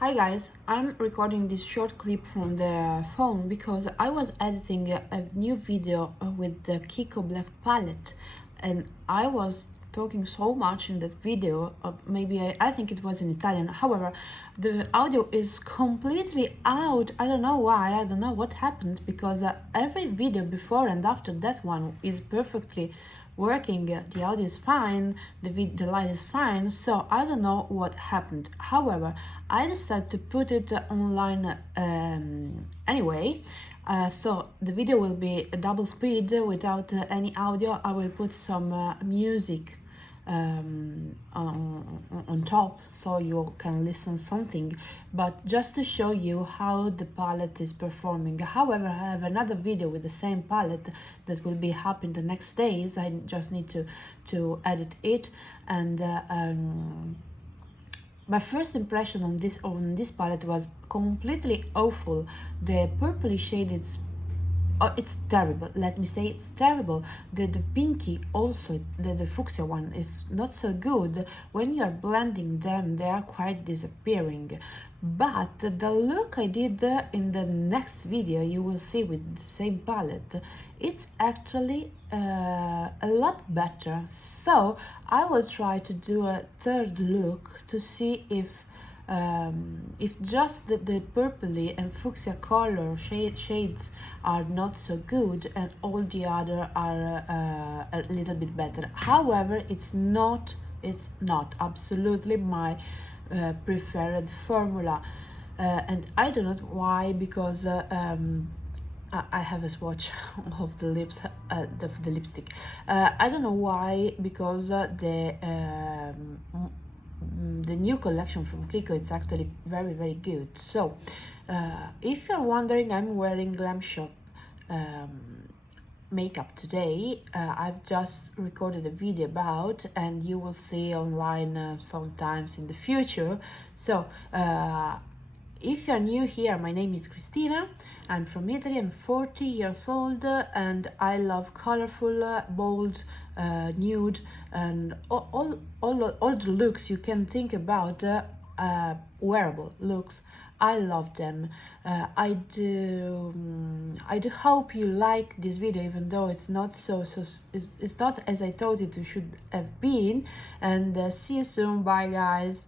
Hi guys, I'm recording this short clip from the phone because I was editing a new video with the KIKO Black palette, and I was talking so much in that video, I think it was in Italian. However, the audio is completely out. I don't know why, I don't know what happened, because every video before and after that one is perfectly working. The audio is fine, the light is fine, so I don't know what happened. However, I decided to put it online anyway. So the video will be a double speed without any audio. I will put some music on top so you can listen something, but just to show you how the palette is performing. However, I have another video with the same palette that will be up in the next days. I just need to edit it, and my first impression on this palette was completely awful. The purpley shade is it's terrible. Let me say it's terrible. The pinky also, the fuchsia one, is not so good. When you are blending them, they are quite disappearing. But the look I did in the next video, you will see with the same palette, it's actually a lot better. So I will try to do a third look to see if just the purpley and fuchsia color shades are not so good and all the other are a little bit better. However, it's not absolutely my preferred formula, and I don't know why, because I have a swatch of the lips, the lipstick. I don't know why, because the new collection from KIKO, it's actually very good. So if you're wondering, I'm wearing Glam Shop makeup today. I've just recorded a video about, and you will see online sometimes in the future. So if you're new here, my name is Cristina. I'm from Italy. I'm 40 years old, and I love colorful, bold, nude, and all the looks you can think about, wearable looks. I love them. I do hope you like this video, even though it's not it's not as I thought it should have been. And see you soon. Bye guys.